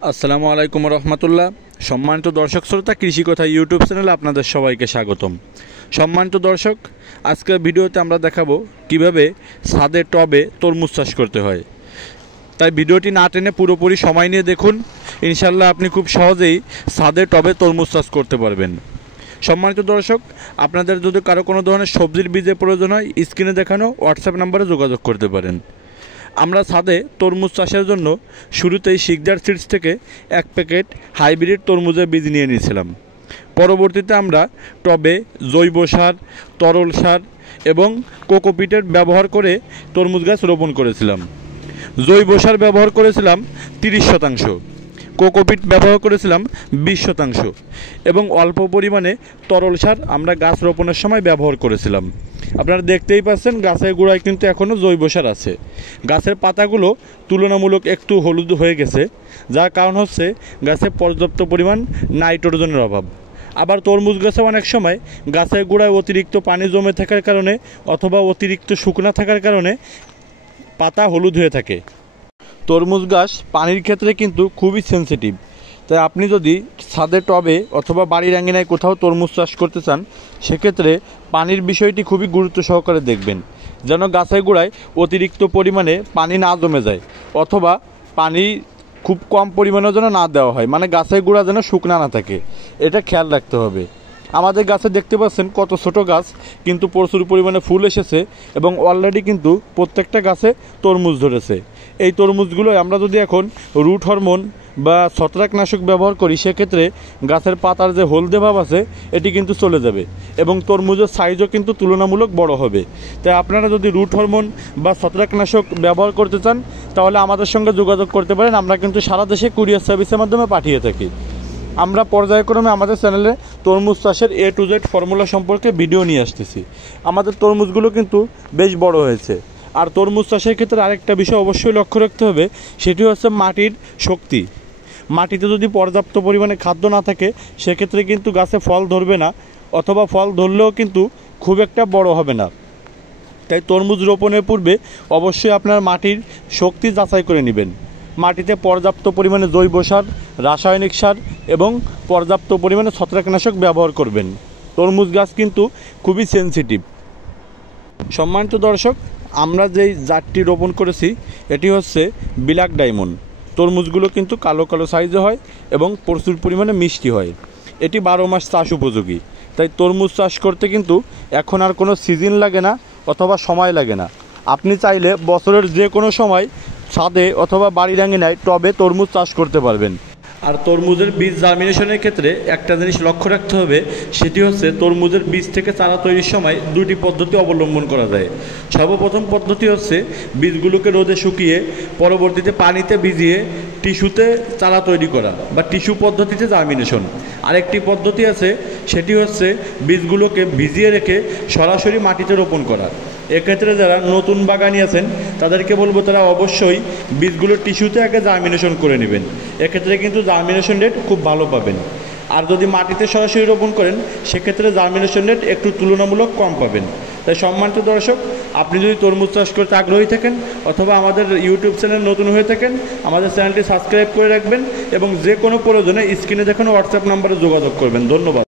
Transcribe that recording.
আসসালামু আলাইকুম রহমতুল্লাহ। সম্মানিত দর্শক শ্রোতা, কৃষি কথা ইউটিউব চ্যানেলে আপনাদের সবাইকে স্বাগতম। সম্মানিত দর্শক, আজকের ভিডিওতে আমরা দেখাবো কিভাবে ছাদে টবে তরমুজ চাষ করতে হয়। তাই ভিডিওটি না টেনে পুরোপুরি সময় নিয়ে দেখুন, ইনশাল্লাহ আপনি খুব সহজেই ছাদে টবে তরমুজ চাষ করতে পারবেন। সম্মানিত দর্শক, আপনাদের যদি কারো কোনো ধরনের সবজির বীজের প্রয়োজন হয়, স্ক্রিনে দেখানো হোয়াটসঅ্যাপ নাম্বারে যোগাযোগ করতে পারেন। আমরা ছাদে তরমুজ চাষের জন্য শুরুতেই শিকদার সিডস থেকে 1 প্যাকেট হাইব্রিড তরমুজের বীজ নিয়ে নিয়েছিলাম। পরবর্তীতে আমরা টবে জৈব সার, তরল সার এবং কোকোপিটের ব্যবহার করে তরমুজ গাছ রোপণ করেছিলাম। জৈব সার ব্যবহার করেছিলাম 30%, কোকোপিট ব্যবহার করেছিলাম 20% এবং অল্প পরিমাণে তরল সার আমরা গাছ রোপণের সময় ব্যবহার করেছিলাম। আপনারা দেখতেই পাচ্ছেন গাছের গোড়ায় কিন্তু এখনও জৈব সার আছে। গাছের পাতাগুলো তুলনামূলক একটু হলুদ হয়ে গেছে, যার কারণ হচ্ছে গাছে পর্যাপ্ত পরিমাণ নাইট্রোজেনের অভাব। আবার তরমুজ গাছে অনেক সময় গাছের গোড়ায় অতিরিক্ত পানি জমে থাকার কারণে অথবা অতিরিক্ত শুকনা থাকার কারণে পাতা হলুদ হয়ে থাকে। তরমুজ গাছ পানির ক্ষেত্রে কিন্তু খুবই সেনসিটিভ। তাই আপনি যদি ছাদের টবে অথবা বাড়ির আঙিনায় কোথাও তরমুজ চাষ করতে চান, সেক্ষেত্রে পানির বিষয়টি খুবই গুরুত্ব সহকারে দেখবেন, যেন গাছের গোড়ায় অতিরিক্ত পরিমাণে পানি না জমে যায় অথবা পানি খুব কম পরিমাণেও যেন না দেওয়া হয়, মানে গাছের গোড়া যেন শুকনা না থাকে, এটা খেয়াল রাখতে হবে। আমাদের গাছে দেখতে পাচ্ছেন কত ছোট গাছ, কিন্তু প্রচুর পরিমাণে ফুল এসেছে এবং অলরেডি কিন্তু প্রত্যেকটা গাছে তরমুজ ধরেছে। এই তরমুজগুলো আমরা যদি এখন রুট হরমোন বা ছত্রাকনাশক ব্যবহার করি, সেক্ষেত্রে গাছের পাতার যে হলদে ভাব আছে এটি কিন্তু চলে যাবে এবং তরমুজের সাইজও কিন্তু তুলনামূলক বড় হবে। তাই আপনারা যদি রুট হরমোন বা ছত্রাকনাশক ব্যবহার করতে চান, তাহলে আমাদের সঙ্গে যোগাযোগ করতে পারেন। আমরা কিন্তু সারা দেশে কুরিয়ার সার্ভিসের মাধ্যমে পাঠিয়ে থাকি। আমরা পর্যায়ক্রমে আমাদের চ্যানেলে তরমুজ চাষের A to Z ফর্মুলা সম্পর্কে ভিডিও নিয়ে আসতেছি। আমাদের তরমুজগুলো কিন্তু বেশ বড় হয়েছে। আর তরমুজ চাষের ক্ষেত্রে আরেকটা বিষয় অবশ্যই লক্ষ্য রাখতে হবে, সেটি হচ্ছে মাটির শক্তি। মাটিতে যদি পর্যাপ্ত পরিমাণে খাদ্য না থাকে, সেক্ষেত্রে কিন্তু গাছে ফল ধরবে না, অথবা ফল ধরলেও কিন্তু খুব একটা বড় হবে না। তাই তরমুজ রোপণের পূর্বে অবশ্যই আপনার মাটির শক্তি যাচাই করে নেবেন। মাটিতে পর্যাপ্ত পরিমাণে জৈব সার, রাসায়নিক সার এবং পর্যাপ্ত পরিমাণে ছত্রাকনাশক ব্যবহার করবেন। তরমুজ গাছ কিন্তু খুবই সেনসিটিভ। সম্মানিত দর্শক, আমরা যেই জাতটি রোপণ করেছি এটি হচ্ছে ব্ল্যাক ডায়মন্ড। তরমুজগুলো কিন্তু কালো কালো সাইজে হয় এবং প্রচুর পরিমাণে মিষ্টি হয়। এটি 12 মাস চাষ উপযোগী। তাই তরমুজ চাষ করতে কিন্তু এখন আর কোনো সিজন লাগে না অথবা সময় লাগে না। আপনি চাইলে বছরের যে কোনো সময় ছাদে অথবা বাড়ির আঙিনায় টবে তরমুজ চাষ করতে পারবেন। আর তরমুজের বীজ জার্মিনেশনের ক্ষেত্রে একটা জিনিস লক্ষ্য রাখতে হবে, সেটি হচ্ছে তরমুজের বীজ থেকে চারা তৈরির সময় 2টি পদ্ধতি অবলম্বন করা যায়। সর্বপ্রথম পদ্ধতি হচ্ছে বীজগুলোকে রোদে শুকিয়ে পরবর্তীতে পানিতে ভিজিয়ে টিস্যুতে চারা তৈরি করা বা টিস্যু পদ্ধতিতে জার্মিনেশন। আরেকটি পদ্ধতি আছে, সেটি হচ্ছে বীজগুলোকে ভিজিয়ে রেখে সরাসরি মাটিতে রোপণ করা। এক্ষেত্রে যারা নতুন বাগানি আছেন তাদেরকে বলবো তারা অবশ্যই বীজগুলো টিস্যুতে আগে জার্মিনেশন করে নেবেন। এক্ষেত্রে কিন্তু জার্মিনেশন রেট খুব ভালো পাবেন। আর যদি মাটিতে সরাসরি রোপণ করেন, সেক্ষেত্রে জার্মিনেশন রেট একটু তুলনামূলক কম পাবেন। তাই সম্মানিত দর্শক, আপনি যদি তরমুজ চাষ করতে আগ্রহী থাকেন অথবা আমাদের ইউটিউব চ্যানেল নতুন হয়ে থাকেন, আমাদের চ্যানেলটি সাবস্ক্রাইব করে রাখবেন এবং যে কোনো প্রয়োজনে স্ক্রিনে দেখানো হোয়াটসঅ্যাপ নাম্বারে যোগাযোগ করবেন। ধন্যবাদ।